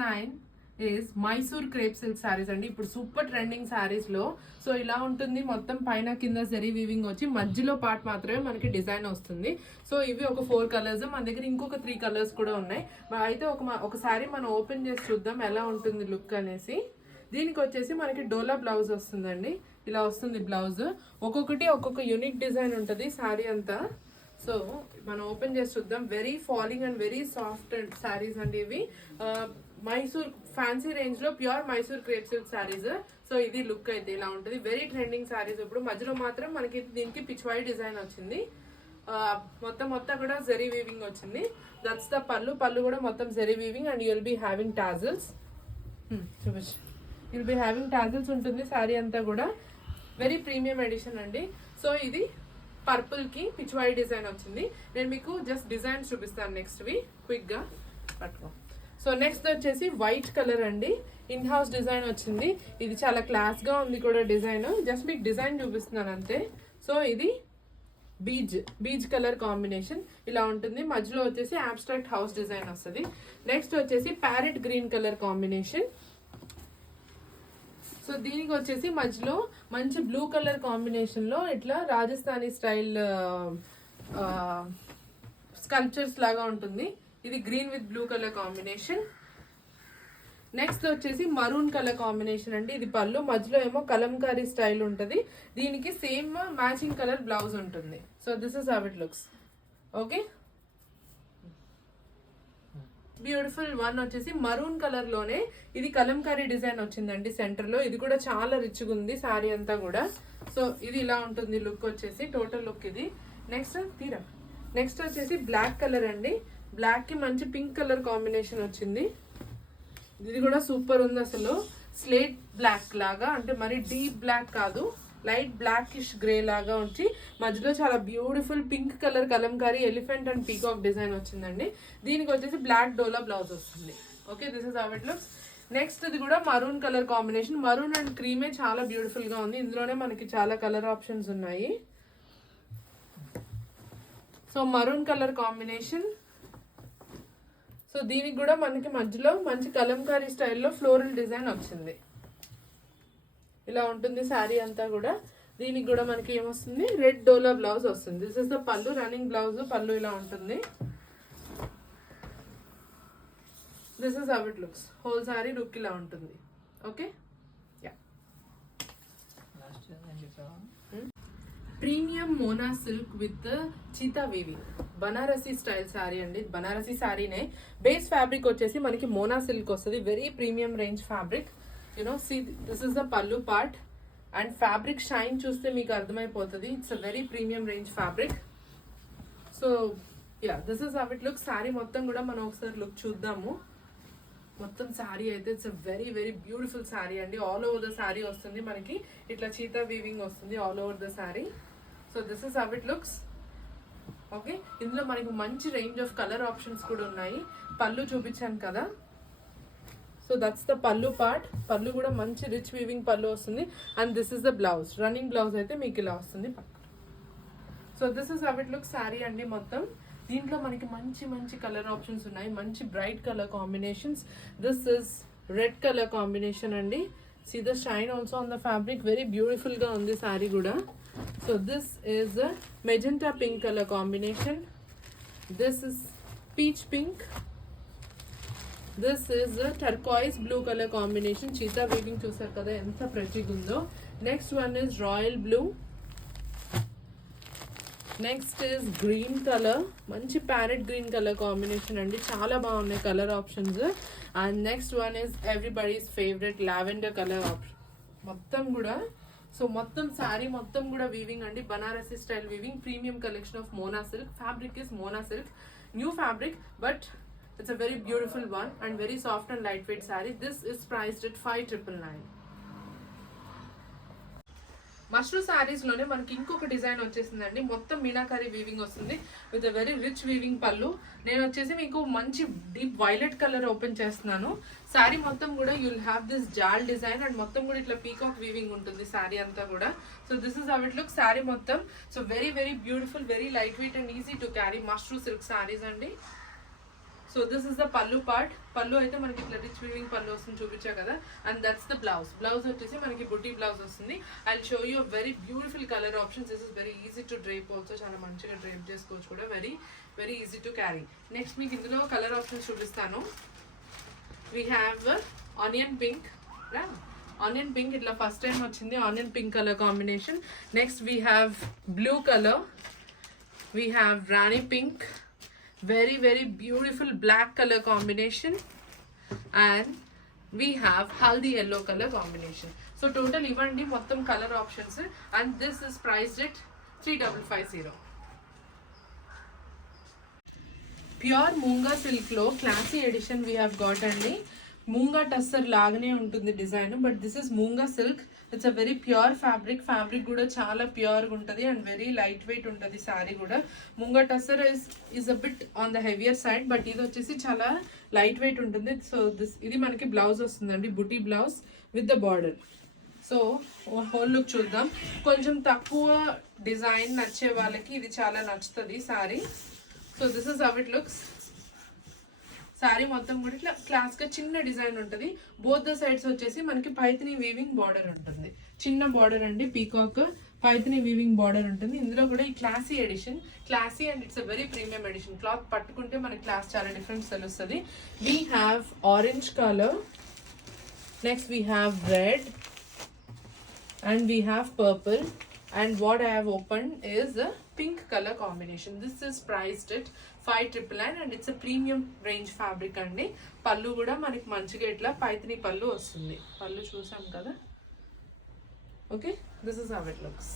Design is Mysore crepe silk saris అండి. ఇప్పుడు super trending saris లో. సో ఇలా ఉంటుంది, మొత్తం పైన కింద జరీ వీవింగ్ వచ్చి మధ్యలో పార్ట్ మాత్రమే మనకి డిజైన్ వస్తుంది. సో ఇవి ఒక 4 కలర్స్, మన దగ్గర ఇంకొక 3 కలర్స్ కూడా ఉన్నాయి. అయితే ఒక శారీ మనం ఓపెన్ చేసి చూద్దాం ఎలా ఉంటుంది లుక్ అనేసి. దీనికి వచ్చేసి మనకి డోలా బ్లౌజ్ వస్తుందండి. ఇలా వస్తుంది బ్లౌజ్. ఒక్కొక్కటి ఒక్కొక్క యూనిక్ డిజైన్ ఉంటుంది శారీ అంతా. సో మనం ఓపెన్ చేసి చూద్దాం. Very falling and very soft saris అండి ఇవి. మైసూర్ ఫ్యాన్సీ రేంజ్ లో pure Mysore crepe silk saris. So ఇది లుక్ అయితే ఇలా ఉంటుంది. Very trending saris. ఇప్పుడు మధ్యలో మాత్రం మనకి దీనికి పిచ్వాయి డిజైన్ వచ్చింది. మొత్తం కూడా జరీ వీవింగ్ వచ్చింది. దట్స్ ద పళ్ళు. పళ్ళు కూడా మొత్తం zari weaving and you'll be having tassels. చూపించు, యుల్ బి హ్యావింగ్ టాజిల్స్ ఉంటుంది శారీ అంతా కూడా. వెరీ ప్రీమియం ఎడిషన్ అండి. సో ఇది పర్పుల్ కి పిచ్వాయి డిజైన్ వచ్చింది. నేను మీకు జస్ట్ డిజైన్ చూపిస్తాను నెక్స్ట్ వి క్విక్ గా పట్టుకో. సో నెక్స్ట్ వచ్చేసి వైట్ కలర్ అండి. ఇన్ హౌస్ డిజైన్ వచ్చింది. ఇది చాలా క్లాస్ గా ఉంది కూడా డిజైన్. జస్ట్ మీకు డిజైన్ చూపిస్తున్నాను అంతే. సో ఇది బీజ్ కలర్ కాంబినేషన్ ఇలా ఉంటుంది. మధ్యలో వచ్చేసి అబ్స్ట్రాక్ట్ హౌస్ డిజైన్ వస్తుంది. నెక్స్ట్ వచ్చేసి parrot green colour combination. So దీనికి వచ్చేసి మధ్యలో మంచి బ్లూ కలర్ కాంబినేషన్ లో ఇట్లా రాజస్థానీ స్టైల్ స్కల్ప్చర్స్ లాగా ఉంటుంది. ఇది green with blue colour combination. Next వచ్చేసి మరూన్ కలర్ కాంబినేషన్ అండి. ఇది పళ్ళు, మధ్యలో ఏమో కలంకారీ స్టైల్ ఉంటుంది. దీనికి సేమ్ మ్యాచింగ్ కలర్ బ్లౌజ్ ఉంటుంది. So this is how it looks. Okay, beautiful one వచ్చేసి మరూన్ కలర్ లోనే ఇది కలంకారీ డిజైన్ వచ్చిందండి సెంటర్ లో. ఇది కూడా చాలా రిచ్ గా ఉంది శారీ అంతా కూడా. సో ఇది ఇలా ఉంటుంది లుక్ వచ్చేసి, టోటల్ లుక్ ఇది. నెక్స్ట్ వచ్చేసి బ్లాక్ కలర్ అండి. బ్లాక్ కి మంచి పింక్ కలర్ కాంబినేషన్ వచ్చింది. ఇది కూడా సూపర్ ఉంది అసలు. స్లేట్ బ్లాక్ లాగా, అంటే మరి డీప్ బ్లాక్ కాదు, లైట్ బ్లాకిష్ గ్రే లాగా వచ్చి మధ్యలో చాలా beautiful pink colour Kalamkari elephant and peacock design వచ్చిందండి. దీనికి వచ్చేసి బ్లాక్ డోలా బ్లౌజ్ వస్తుంది. Okay, this is how it looks. Next ఇది కూడా maroon colour combination. Maroon and క్రీమే చాలా బ్యూటిఫుల్ గా ఉంది. ఇందులోనే మనకి చాలా కలర్ ఆప్షన్స్ ఉన్నాయి. So maroon colour combination. So దీనికి కూడా మనకి మధ్యలో మంచి కలంకారీ స్టైల్లో ఫ్లోరల్ డిజైన్ వచ్చింది. ఇలా ఉంటుంది శారీ అంతా కూడా. దీనికి కూడా మనకి ఏమొస్తుంది, రెడ్ డోలా బ్లౌజ్ వస్తుంది. This is the pallu, running blouse. Pallu ఇలా ఉంటుంది. This is how it looks. Whole sari look ఇలా ఉంటుంది. Okay, yeah. Premium mona silk with cheetah weaving Banarasi style sari అండి. బనారసీ శారీనే. బేస్ ఫ్యాబ్రిక్ వచ్చేసి మనకి మోనా సిల్క్ వస్తుంది. Very premium range fabric. You know see this is the pallu part and fabric shine చూస్తే మీకు అర్థమైపోతుంది. It's a very premium range fabric. So yeah, this is how it look. Sari మొత్తం కూడా మనం ఒకసారి లుక్ చూద్దాము. మొత్తం శారీ అయితే it's a very very beautiful sari అండి. ఆల్ ఓవర్ ద శారీ వస్తుంది మనకి. ఇట్లా చీతా వీవింగ్ వస్తుంది all over the sari. So this is how it looks. Okay, ఇందులో మనకి మంచి రేంజ్ ఆఫ్ కలర్ ఆప్షన్స్ కూడా ఉన్నాయి. పళ్ళు చూపించాను కదా. సో దట్స్ ద పళ్ళు పార్ట్. పళ్ళు కూడా మంచి రిచ్ వీవింగ్ పళ్ళు వస్తుంది. And this is the blouse. Running blouse అయితే మీకు ఇలా వస్తుంది. So this is how it looks sari అండి మొత్తం. దీంట్లో మనకి మంచి మంచి కలర్ ఆప్షన్స్ ఉన్నాయి. మంచి bright colour combinations. This is red colour combination అండి. See the shine also on the fabric. Very beautiful గా ఉంది శారీ కూడా. So this is a magenta pink color combination. This is peach pink. This is a turquoise blue color combination. Cheetah weaving చూసారు కదా ఎంత ప్రెటీగా ఉందో. Next one is royal blue. Next is green color. మంచి parrot green color combination అండి. చాలా బాగున్నాయి colour options. And next one is everybody's favorite lavender color option. మొత్తం కూడా. సో మొత్తం శారీ మొత్తం కూడా వీవింగ్ అండి. Banarasi style weaving. Premium collection of Mona silk. Fabric is Mona silk. New fabric but it's a very beautiful one and very soft and light weight sari. This is priced at 5,999. Mashru saris లోనే మనకి ఇంకొక design వచ్చేసిందండి. మొత్తం meenakari weaving వస్తుంది with a very rich weaving పళ్ళు. నేను వచ్చేసి మీకు మంచి డీప్ వైలెట్ కలర్ ఓపెన్ చేస్తున్నాను. శారీ మొత్తం కూడా యుల్ హ్యావ్ దిస్ జాల్ డిజైన్ అండ్ మొత్తం కూడా ఇట్లా పీకాక్ వీవింగ్ ఉంటుంది శారీ అంతా కూడా. So this is how it look sari మొత్తం. So very very beautiful, very light weight and easy to carry mashru silk saris అండి. So this is the pallu part. Pallu అయితే మనకి ఇట్లా రిచ్ వీవింగ్ పల్లు వస్తుంది చూపించా కదా. And that's the blouse. Blouse వచ్చేసి మనకి బుటీ బ్లౌజ్ వస్తుంది. I will show you very beautiful colour options. This is very easy to drape also. చాలా మంచిగా డ్రేప్ చేసుకోవచ్చు కూడా. Very very easy to carry. Next మీకు ఇందులో కలర్ ఆప్షన్స్ చూపిస్తాను. We have onion pink. Onion pink ఇట్లా first time వచ్చింది onion pink colour combination. Next we have blue colour. We have Rani pink. Very very beautiful black color combination, and we have haldi yellow color combination. So total ivandi mottam color options, and this is priced at 3550. Pure Munga silk lo classy edition we have got andi. Munga tussar lagane untundi design, but this is Munga silk. It's a very pure fabric. Fabric kuda chaala pure గా ఉంటది and very light weight ఉంటది saree kuda. Munga tussar is a bit on the heavier side, but ఇది వచ్చేసి చాలా light weight ఉంటుంది. So ఇది మనకి blouse వస్తుందండి, బుటీ blouse with the border. So whole look చూద్దాం. కొంచెం తక్కువ డిజైన్ నచ్చే వాళ్ళకి ఇది చాలా నచ్చుతుంది sorry. So this is how it looks. Sorry మొత్తం కూడా ఇట్లా క్లాస్గా చిన్న డిజైన్ ఉంటుంది. బోత్ ద సైడ్స్ వచ్చేసి మనకి పైథిని వీవింగ్ బార్డర్ ఉంటుంది. చిన్న బార్డర్ అండి, పీకాక్ పైథిని వీవింగ్ బార్డర్ ఉంటుంది. ఇందులో కూడా ఈ classy edition, classy and it's a very premium edition. Cloth పట్టుకుంటే మనకి క్లాస్ చాలా డిఫరెన్స్ తెలుస్తుంది. We have orange colour, next we have red, and we have purple, and what I have opened is a pink color combination. This is priced at 5999 and it's a premium range fabric andi. Pallu kuda maniki manchiga itla paithini pallu vastundi. Pallu chusam kada. Okay, this is how it looks.